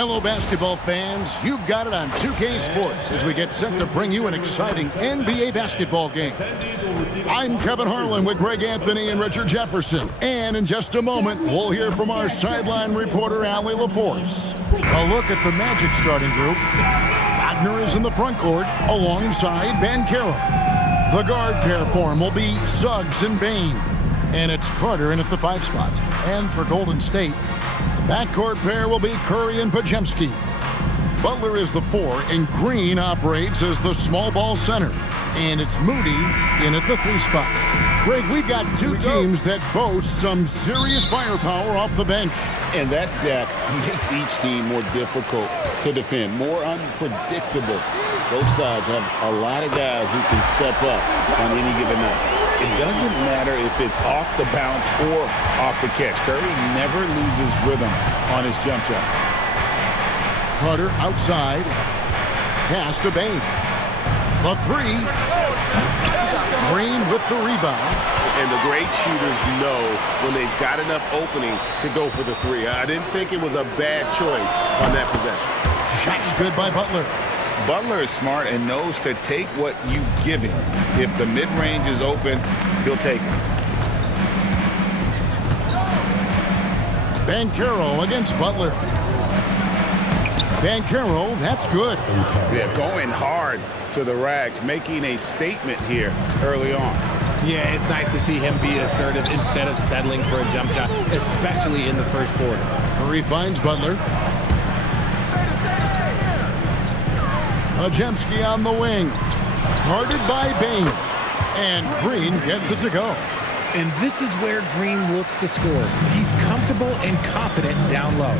Hello, basketball fans. You've got it on 2K Sports as we get set to bring you an exciting NBA basketball game. I'm Kevin Harlan with Greg Anthony and Richard Jefferson. And in just a moment, we'll hear from our sideline reporter, Allie LaForce. A look at the Magic starting group. Wagner is in the front court alongside Banchero. The guard pair form will be Suggs and Bane. And it's Carter in at the 5 spot. And for Golden State, the backcourt pair will be Curry and Podziemski. Butler is the 4, and Green operates as the small ball center. And it's Moody in at the 3 spot. Greg, we've got two teams that boast some serious firepower off the bench. And that depth makes each team more difficult to defend, more unpredictable. Both sides have a lot of guys who can step up on any given night. It doesn't matter if it's off the bounce or off the catch. Curry never loses rhythm on his jump shot. Carter outside. Pass to Bane. The 3. Green with the rebound. And the great shooters know when they've got enough opening to go for the 3. I didn't think it was a bad choice on that possession. Shot's good by Butler. Butler is smart and knows to take what you give him. If the mid-range is open, he'll take it. Banchero against Butler. Banchero, that's good. Yeah, going hard to the rack, making a statement here early on. Yeah, it's nice to see him be assertive instead of settling for a jump shot, especially in the first quarter. Curry finds Butler. Podziemski on the wing. Guarded by Bane. And Green gets it to go. And this is where Green looks to score. He's comfortable and confident down low.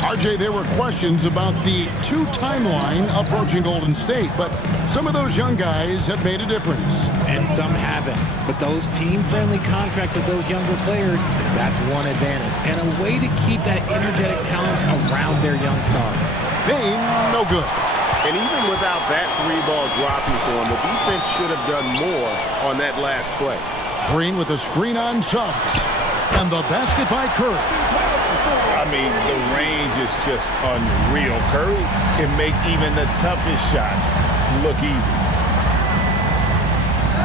RJ, there were questions about the 2 timeline approaching Golden State, but some of those young guys have made a difference. And some haven't. But those team-friendly contracts of those younger players, that's one advantage. And a way to keep that energetic talent around their young stars. Bane, no good. And even without that 3-ball dropping for him, the defense should have done more on that last play. Green with a screen on Suggs. And the basket by Curry. I mean, the range is just unreal. Curry can make even the toughest shots look easy.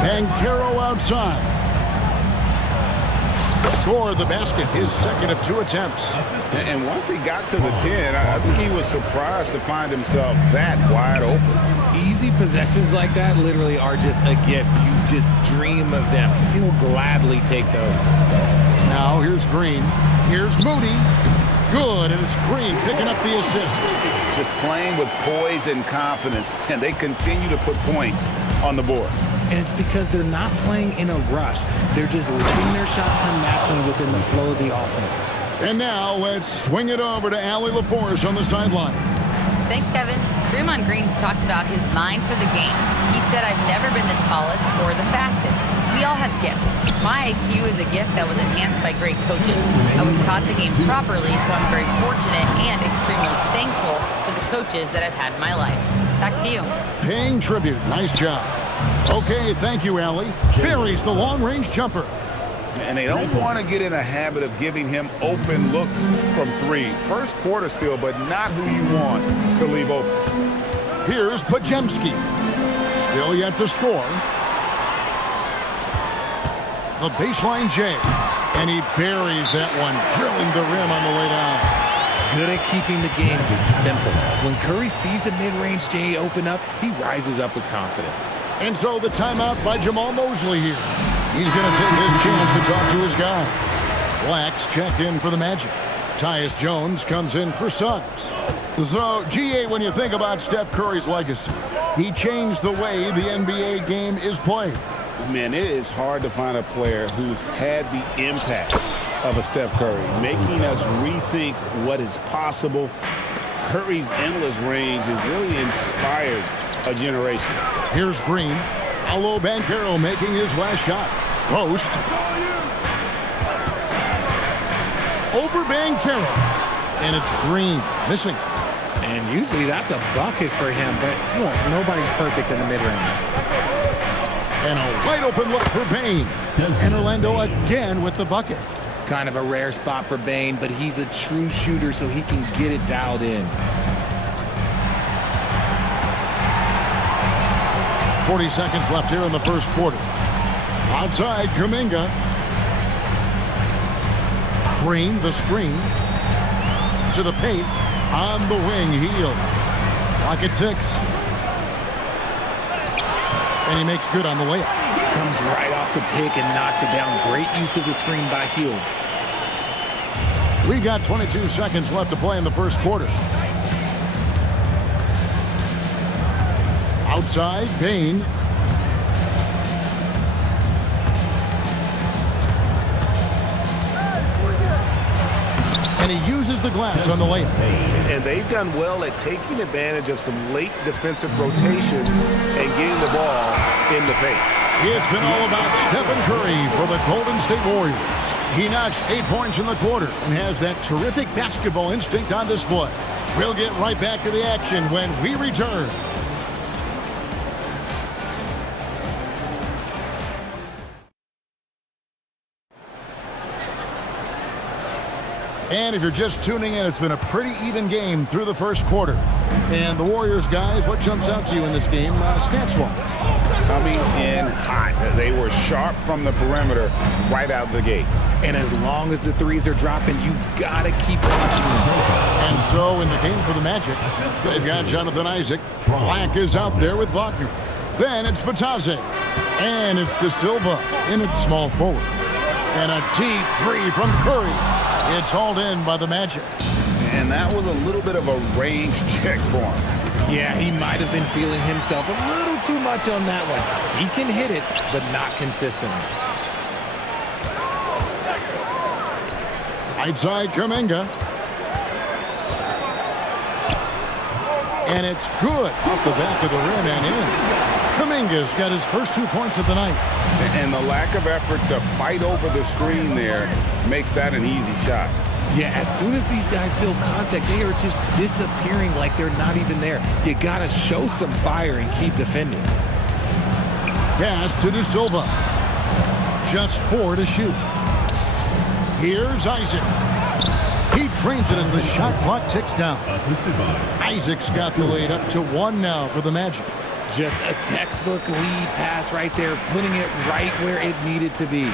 Banchero outside. Score the basket, his second of 2 attempts. And once he got to the 10, I think he was surprised to find himself that wide open. Easy possessions like that literally are just a gift. You just dream of them. He'll gladly take those. Now here's Green. Here's Moody. Good, and it's Green picking up the assist. Just playing with poise and confidence, and they continue to put points on the board. And it's because they're not playing in a rush. They're just letting their shots come naturally within the flow of the offense. And now let's swing it over to Allie LaForce on the sideline. Thanks, Kevin. Draymond Green's talked about his mind for the game. He said, "I've never been the tallest or the fastest. We all have gifts. My IQ is a gift that was enhanced by great coaches. I was taught the game properly, so I'm very fortunate and extremely thankful for the coaches that I've had in my life." Back to you. Paying tribute. Nice job. Okay, thank you, Allie. Buries the long-range jumper. And they don't want to get in a habit of giving him open looks from 3. First quarter still, but not who you want to leave open. Here's Podziemski. Still yet to score. The baseline J. And he buries that one, drilling the rim on the way down. Good at keeping the game simple. When Curry sees the mid-range J open up, he rises up with confidence. And so the timeout by Jamal Mosley here. He's going to take his chance to talk to his guy. Black's checked in for the Magic. Tyus Jones comes in for Suggs. So, GA, when you think about Steph Curry's legacy, he changed the way the NBA game is played. Man, it is hard to find a player who's had the impact of a Steph Curry, making us rethink what is possible. Curry's endless range has really inspired a generation. Here's Green. Paolo Banchero making his last shot. Post. Over Banchero. And it's Green missing. And usually that's a bucket for him, but look, nobody's perfect in the mid-range. And a wide open look for Bane. And Orlando again with the bucket. Kind of a rare spot for Bane, but he's a true shooter, so he can get it dialed in. 40 seconds left here in the first quarter. Outside, Kuminga. Green, the screen. To the paint. On the wing, Heel. Clock at 6. And he makes good on the layup. Comes right off the pick and knocks it down. Great use of the screen by Heel. We've got 22 seconds left to play in the first quarter. Outside, Bane. And he uses the glass on the layup. And they've done well at taking advantage of some late defensive rotations and getting the ball in the paint. It's been all about Stephen Curry for the Golden State Warriors. He notched 8 points in the quarter and has that terrific basketball instinct on display. We'll get right back to the action when we return. And if you're just tuning in, it's been a pretty even game through the first quarter. And the Warriors, guys, what jumps out to you in this game, stats-wise? Coming in hot. They were sharp from the perimeter right out of the gate. And as long as the threes are dropping, you've got to keep watching them. And so in the game for the Magic, they've got Jonathan Isaac. Black is out there with Wagner. Then it's Batase. And it's De Silva in its small forward. And a deep three from Curry. It's hauled in by the Magic. And that was a little bit of a range check for him. Yeah, he might have been feeling himself a little too much on that one. He can hit it, but not consistently. Outside Kuminga. And it's good off the back of the rim and in. Kuminga's got his first 2 points of the night. And the lack of effort to fight over the screen there makes that an easy shot. Yeah, as soon as these guys feel contact, they are just disappearing like they're not even there. You got to show some fire and keep defending. Pass to De Silva. Just 4 to shoot. Here's Isaac. He trains it as the shot clock ticks down. Isaac's got the lead up to 1 now for the Magic. Just a textbook lead pass right there, putting it right where it needed to be.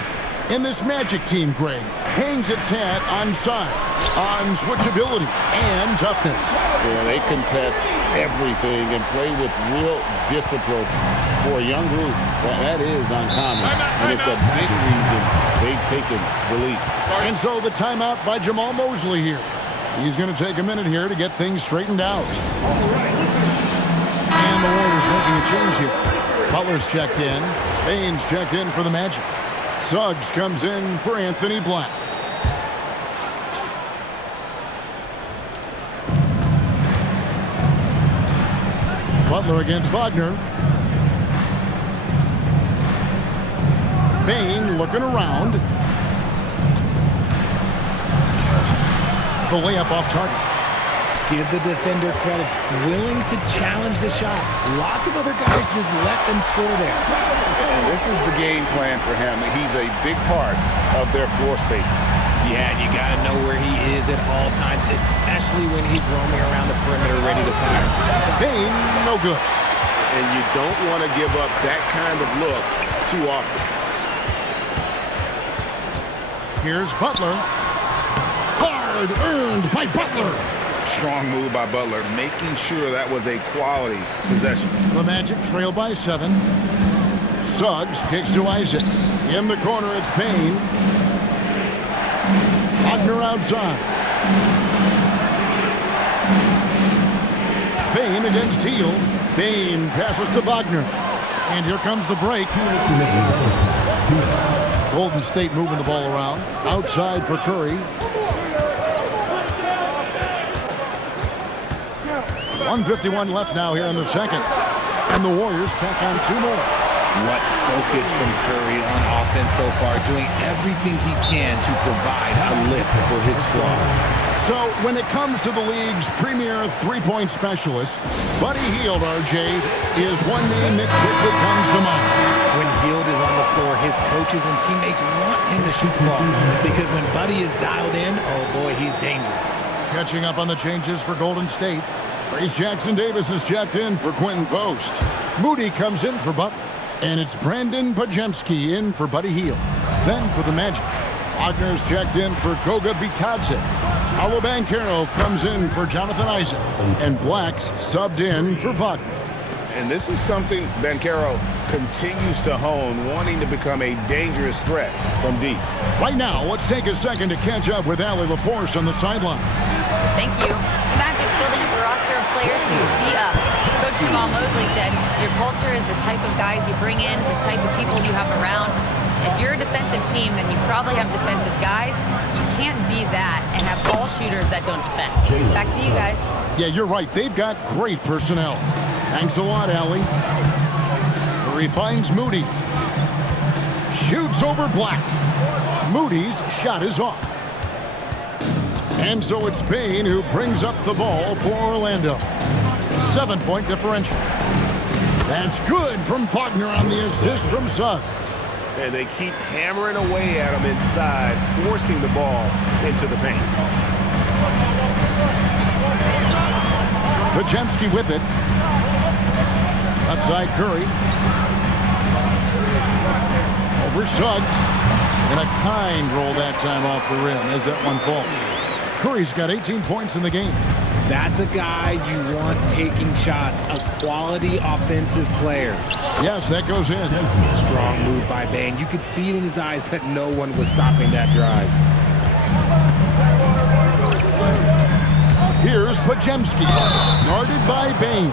And this Magic team, Greg, hangs its hat on size, on switchability, and toughness. Yeah, they contest everything and play with real discipline. For a young group, that is uncommon. And it's a big reason they've taken the lead. And so the timeout by Jamal Mosley here. He's going to take a minute here to get things straightened out. And the Warriors making a change here. Butler's checked in. Baines checked in for the Magic. Suggs comes in for Anthony Black. Butler against Wagner. Bane looking around. The layup off target. Give the defender credit. Willing to challenge the shot. Lots of other guys just let them score there. And this is the game plan for him. He's a big part of their floor spacing. Yeah, and you got to know where he is at all times, especially when he's roaming around the perimeter ready to fire. Bane, no good. And you don't want to give up that kind of look too often. Here's Butler. Hard earned by Butler. Strong move by Butler, making sure that was a quality possession. The Magic trail by 7. Suggs kicks to Isaac. In the corner, it's Bane. Wagner outside. Bane against Heel. Bane passes to Wagner. And here comes the break. 2 minutes remaining in the first half. 2 minutes. Golden State moving the ball around. Outside for Curry. 1:51 left now here in the second. And the Warriors tack on 2 more. What focus from Curry on offense so far, doing everything he can to provide a lift for his squad. So when it comes to the league's premier three-point specialist, Buddy Hield, RJ, is one name that quickly comes to mind. When Hield is on the floor, his coaches and teammates want him to shoot the ball. Because when Buddy is dialed in, oh boy, he's dangerous. Catching up on the changes for Golden State, Trace Jackson-Davis is checked in for Quentin Post. Moody comes in for Butler. And it's Brandon Pajemski in for Buddy Hield. Then for the Magic, Wagner's checked in for Goga Bitadze. Paolo Banchero comes in for Jonathan Isaac. And Black's subbed in for Wagner. And this is something Banchero continues to hone, wanting to become a dangerous threat from deep. Right now, let's take a second to catch up with Allie LaForce on the sideline. Thank you. The Magic building up a roster of players who D up. Coach Jamal Mosley said, your culture is the type of guys you bring in, the type of people you have around. If you're a defensive team, then you probably have defensive guys. You can't be that and have ball shooters that don't defend. Back to you guys. Yeah, you're right. They've got great personnel. Thanks a lot, Allie. Curry finds Moody. Shoots over Black. Moody's shot is off. And so it's Payne who brings up the ball for Orlando. 7-point differential. That's good from Wagner on the assist from Suggs. And they keep hammering away at him inside, forcing the ball into the paint. Pajemski with it. Left side Curry. Over Suggs. And a kind roll that time off the rim as that one falls. Curry's got 18 points in the game. That's a guy you want taking shots, a quality offensive player. Yes, that goes in. Strong move by Bane. You could see it in his eyes that no one was stopping that drive. Here's Pajemski, guarded by Bane.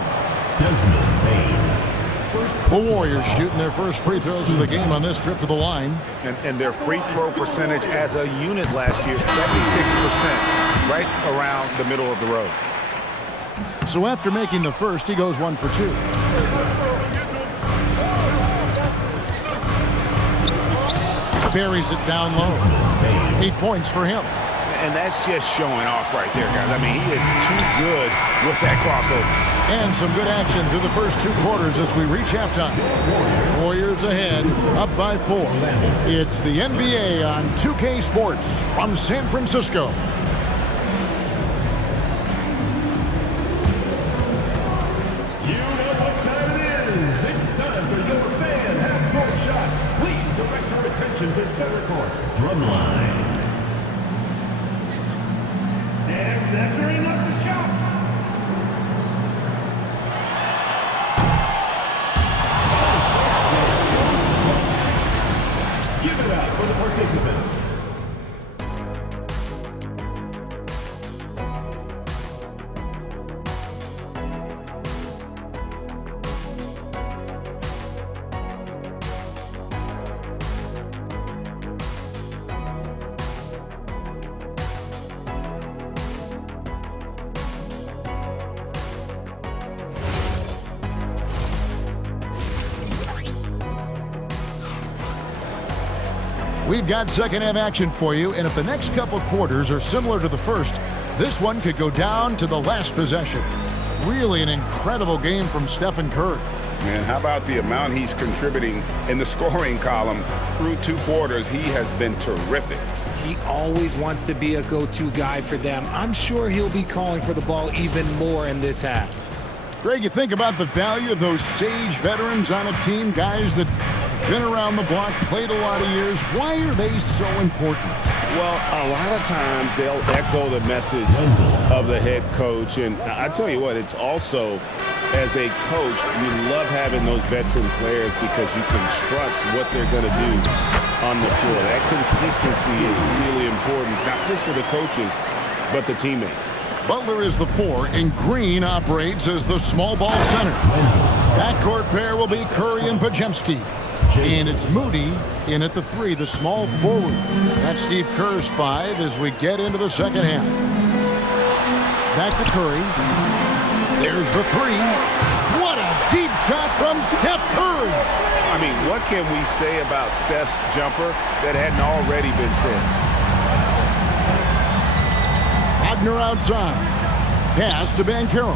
The Warriors shooting their first free throws of the game on this trip to the line. And their free throw percentage as a unit last year, 76%, right around the middle of the road. So after making the first, he goes 1 for 2. Buries it down low. 8 points for him. And that's just showing off right there, guys. I mean, he is too good with that crossover. And some good action through the first 2 quarters as we reach halftime. Warriors ahead, up by 4. It's the NBA on 2K Sports from San Francisco. You know what time it is. It's time for your fan half-court shot. Please direct your attention to center court. Drumline. And measuring up the shot. Give it up for the participants. We've got second half action for you, and if the next couple quarters are similar to the first, this one could go down to the last possession. Really an incredible game from Stephen Curry. Man, how about the amount he's contributing in the scoring column through 2 quarters? He has been terrific. He always wants to be a go-to guy for them. I'm sure he'll be calling for the ball even more in this half. Greg, you think about the value of those sage veterans on a team, guys that been around the block, played a lot of years. Why are they so important? Well, a lot of times they'll echo the message of the head coach. And I tell you what, it's also, as a coach, you love having those veteran players because you can trust what they're going to do on the floor. That consistency is really important, not just for the coaches, but the teammates. Butler is the 4, and Green operates as the small ball center. Backcourt pair will be Curry and Pajemski. And it's Moody in at the 3, the small forward. That's Steve Kerr's 5 as we get into the second half. Back to Curry. There's the 3. What a deep shot from Steph Curry. I mean, what can we say about Steph's jumper that hadn't already been said? Wagner outside. Pass to Banchero.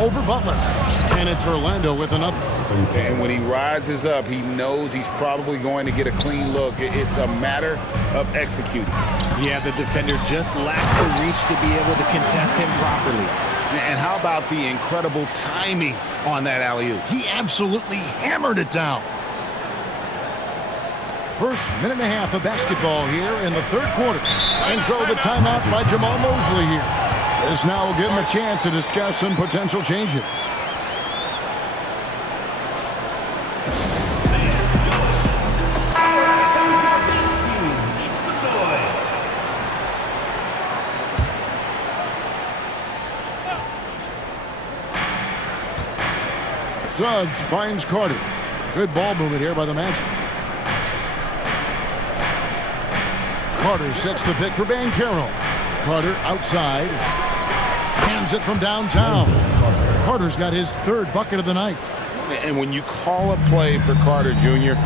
Over Butler. And it's Orlando with another. And when he rises up, he knows he's probably going to get a clean look. It's a matter of executing. Yeah, the defender just lacks the reach to be able to contest him properly. And how about the incredible timing on that alley-oop? He absolutely hammered it down. First minute and a half of basketball here in the third quarter. And so the timeout by Jamal Mosley here. This now will give him a chance to discuss some potential changes. Suggs finds Carter. Good ball movement here by the Magic. Carter sets the pick for Banchero. Carter outside. Hands it from downtown. Carter's got his third bucket of the night. And when you call a play for Carter Jr.,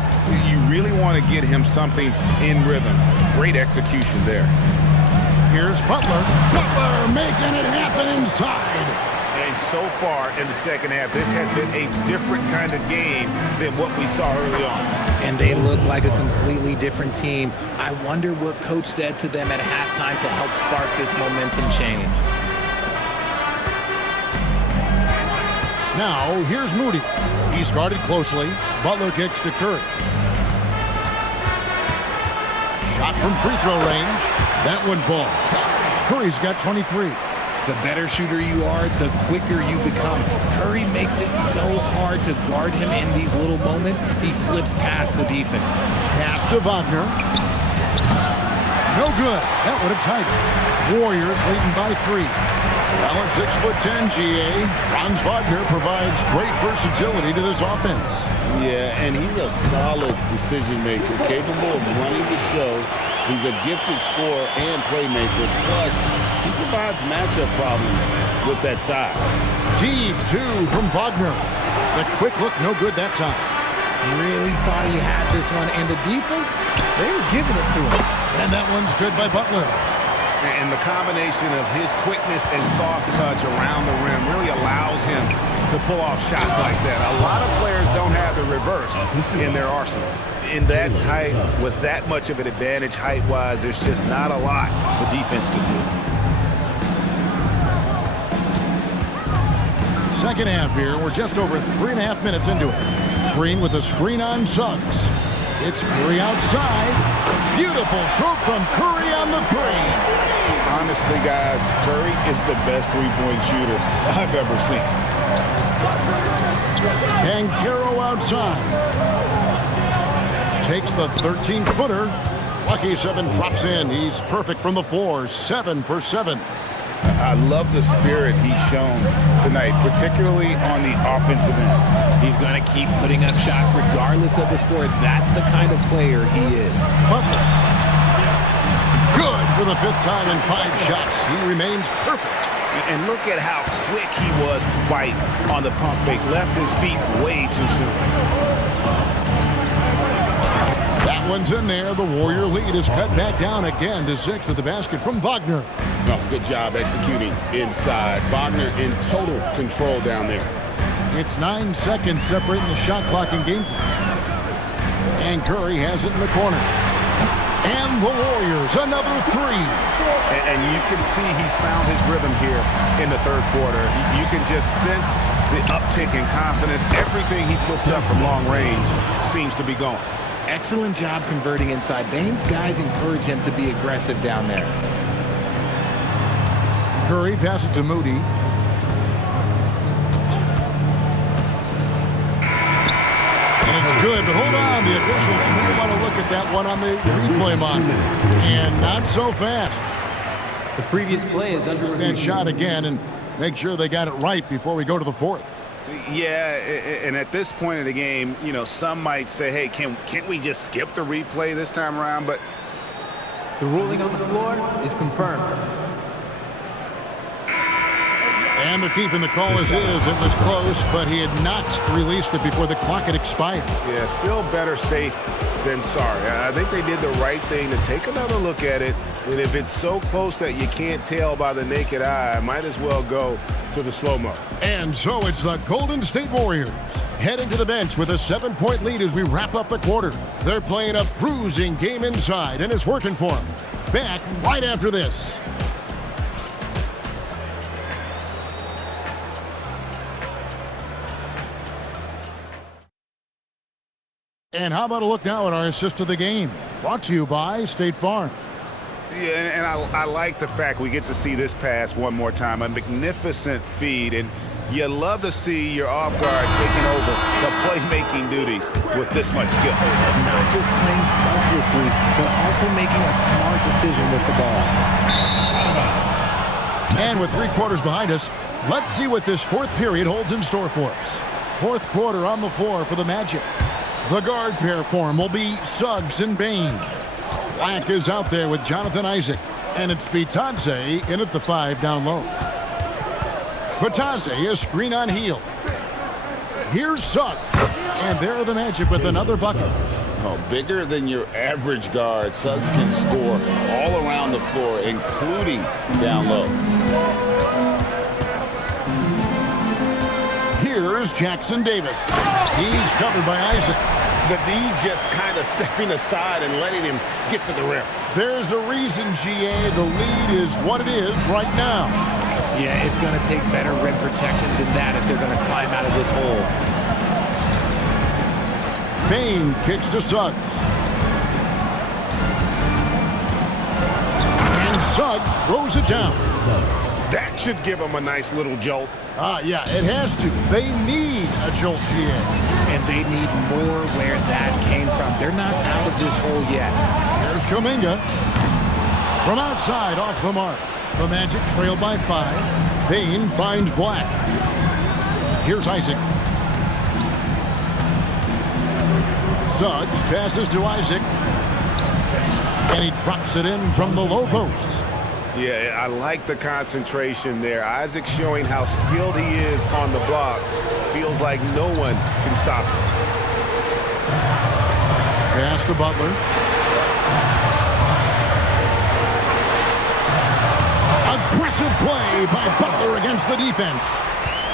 you really want to get him something in rhythm. Great execution there. Here's Butler. Butler making it happen inside. And so far in the second half, this has been a different kind of game than what we saw early on. And they look like a completely different team. I wonder what coach said to them at halftime to help spark this momentum change. Now, here's Moody. He's guarded closely. Butler kicks to Curry. Shot from free throw range. That one falls. Curry's got 23. The better shooter you are, the quicker you become. Curry makes it so hard to guard him in these little moments. He slips past the defense. Pass to Wagner. No good. That would have tied it. Warriors leading by 3. Well, at 6'10", GA, Franz Wagner provides great versatility to this offense. Yeah, and he's a solid decision maker, capable of running the show. He's a gifted scorer and playmaker. Plus, he provides matchup problems with that size. Deep 2 from Wagner. The quick look, no good that time. Really thought he had this one, and the defense, they were giving it to him. And that one's good by Butler. And the combination of his quickness and soft touch around the rim really allows him to pull off shots like that. A lot of players don't have the reverse in their arsenal. In that height, with that much of an advantage height-wise, there's just not a lot the defense can do. Second half here. We're just over 3.5 minutes into it. Green with a screen on Suggs. It's Curry outside. Beautiful stroke from Curry on the 3. Honestly, guys, Curry is the best three-point shooter I've ever seen. Banchero outside. Takes the 13-footer. Lucky 7 drops in. He's perfect from the floor. 7 for 7. I love the spirit he's shown tonight, particularly on the offensive end. He's going to keep putting up shots regardless of the score. That's the kind of player he is. Butler. Good for the 5th time in 5 shots. He remains perfect. And look at how quick he was to bite on the pump fake. Left his feet way too soon. That one's in there. The Warrior lead is cut back down again to 6 with the basket from Wagner. Oh, good job executing inside. Wagner in total control down there. It's 9 seconds separating the shot clock and game time. And Curry has it in the corner. And the Warriors, another 3. And you can see he's found his rhythm here in the third quarter. You can just sense the uptick in confidence. Everything he puts up from long range seems to be going. Excellent job converting inside. Bane's guys encourage him to be aggressive down there. Curry passes it to Moody. And it's good, but hold on. The officials may want to look at that one on the replay monitor. And not so fast. The previous play is under review. That shot again and make sure they got it right before we go to the 4th. Yeah, and at this point in the game, you know, some might say, hey, can't we just skip the replay this time around? But the ruling on the floor is confirmed. And they're keeping the call as is. It was close, but he had not released it before the clock had expired. Yeah, still better safe than sorry. I think they did the right thing to take another look at it. And if it's so close that you can't tell by the naked eye, might as well go to the slow-mo. And so it's the Golden State Warriors heading to the bench with a 7-point lead as we wrap up the quarter. They're playing a bruising game inside, and it's working for them. Back right after this. And how about a look now at our assist of the game? Brought to you by State Farm. Yeah, and I like the fact we get to see this pass one more time. A magnificent feed, and you love to see your off guard taking over the playmaking duties with this much skill. Not just playing selflessly, but also making a smart decision with the ball. And with 3 quarters behind us, let's see what this fourth period holds in store for us. Fourth quarter on the floor for the Magic. The guard pair for him will be Suggs and Bain. Black is out there with Jonathan Isaac. And it's Bitadze in at the 5 down low. Bitadze, a screen on heel. Here's Suggs. And there are the Magic with another bucket. Oh, bigger than your average guard, Suggs can score all around the floor, including down low. Here's Jackson Davis. He's covered by Isaac. The D just kind of stepping aside and letting him get to the rim. There's a reason, GA, the lead is what it is right now. Yeah, it's going to take better rim protection than that if they're going to climb out of this hole. Bain kicks to Suggs. And Suggs throws it down. That should give him a nice little jolt. Yeah, it has to. They need a jolt, GA. And they need more where that came from. They're not out of this hole yet. Here's Kuminga. From outside, off the mark. The Magic trail by 5. Bain finds Black. Here's Isaac. Suggs passes to Isaac. And he drops it in from the low post. Yeah, I like the concentration there. Isaac showing how skilled he is on the block. Feels like no one can stop him. Pass to Butler. Aggressive play by Butler against the defense.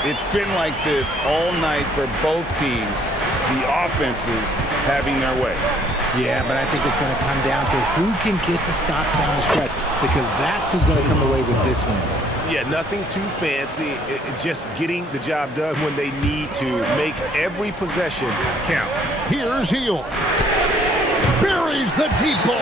It's been like this all night for both teams. The offenses having their way. Yeah, but I think it's going to come down to who can get the stops down the stretch, because that's who's going to come away with this one. Yeah, nothing too fancy. Just getting the job done when they need to. Make every possession count. Here's Hield. Buries the deep ball.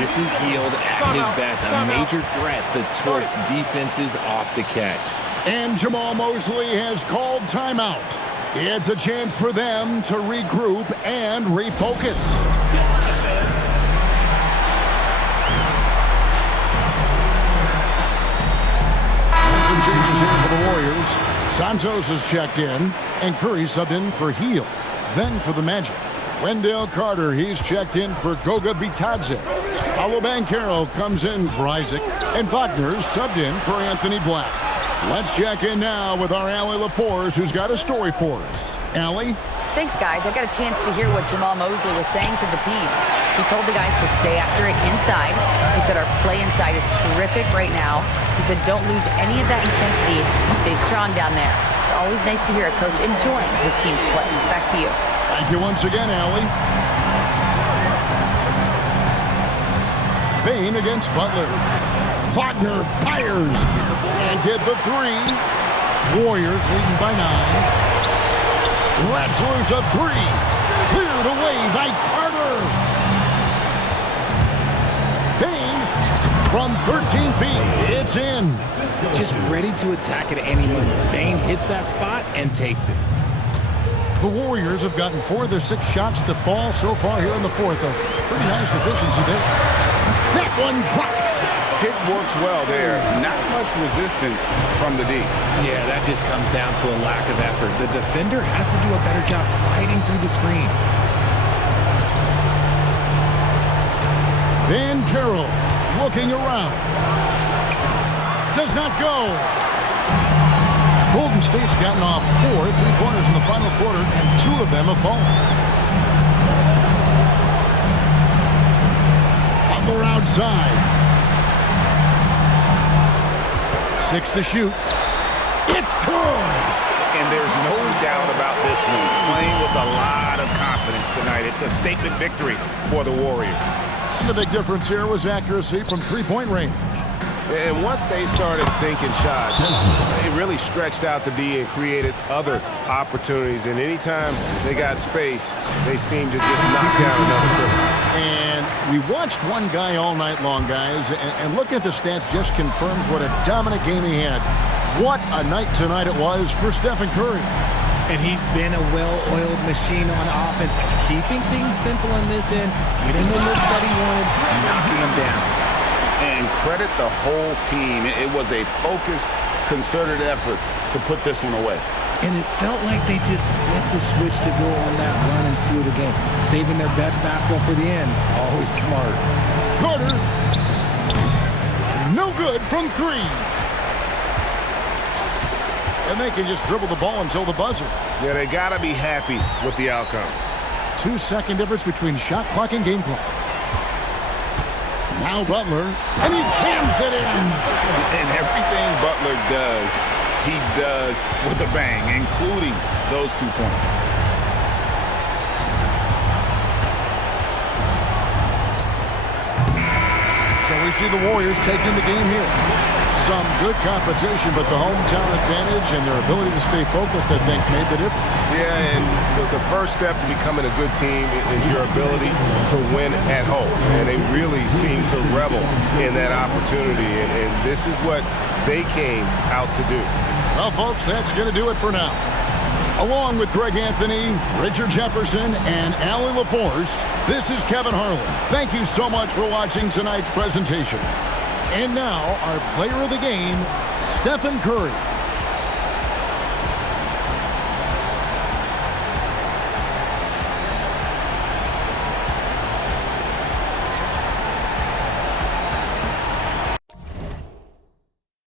This is Hield at his best, a major threat that torch defenses off the catch. And Jamal Mosley has called timeout. It's a chance for them to regroup and refocus. Some changes here for the Warriors. Santos is checked in, and Curry subbed in for Hield. Then for the Magic, Wendell Carter, he's checked in for Goga Bitadze. Paolo Banchero comes in for Isaac, and Wagner subbed in for Anthony Black. Let's check in now with our Allie LaForce, who's got a story for us. Allie? Thanks, guys. I got a chance to hear what Jamal Mosley was saying to the team. He told the guys to stay after it inside. He said our play inside is terrific right now. He said don't lose any of that intensity. Stay strong down there. It's always nice to hear a coach enjoying his team's play. Back to you. Thank you once again, Allie. Bain against Butler. Wagner fires and get the 3. Warriors leading by 9. Let's lose a 3. Cleared away by Carter. Bain from 13 feet. It's in. Just ready to attack at any moment. Bain hits that spot and takes it. The Warriors have gotten 4 of their 6 shots to fall so far here in the fourth. A pretty nice efficiency there. That one drops. Kick works well there. Not much resistance from the D. Yeah, that just comes down to a lack of effort. The defender has to do a better job fighting through the screen. Van Carroll looking around. Does not go. Golden State's gotten off 4 3-pointers in the final quarter, and 2 of them have fallen. Butler outside. 6 to shoot. It's good! And there's no doubt about this one. Playing with a lot of confidence tonight. It's a statement victory for the Warriors. And the big difference here was accuracy from 3-point range. And once they started sinking shots, they really stretched out the D and created other opportunities. And anytime they got space, they seemed to just knock down another triple. And we watched one guy all night long, guys, and looking at the stats just confirms what a dominant game he had. What a night tonight it was for Stephen Curry. And he's been a well-oiled machine on offense, keeping things simple on this end, getting the looks that he wanted, knocking them down. And credit the whole team. It was a focused, concerted effort to put this one away. And it felt like they just flipped the switch to go on that run and seal the game. Saving their best basketball for the end. Always smart. Carter. No good from 3. And they can just dribble the ball until the buzzer. Yeah, they got to be happy with the outcome. 2-second difference between shot clock and game clock. Now Butler, and he jams it in. And everything Butler does, he does with a bang, including those 2 points. So we see the Warriors taking the game here. Some good competition, but the hometown advantage and their ability to stay focused, I think, made the difference. Yeah, and the first step to becoming a good team is your ability to win at home. And they really seem to revel in that opportunity. And this is what they came out to do. Well, folks, that's going to do it for now. Along with Greg Anthony, Richard Jefferson, and Allie LaForce, this is Kevin Harlan. Thank you so much for watching tonight's presentation. And now, our player of the game, Stephen Curry.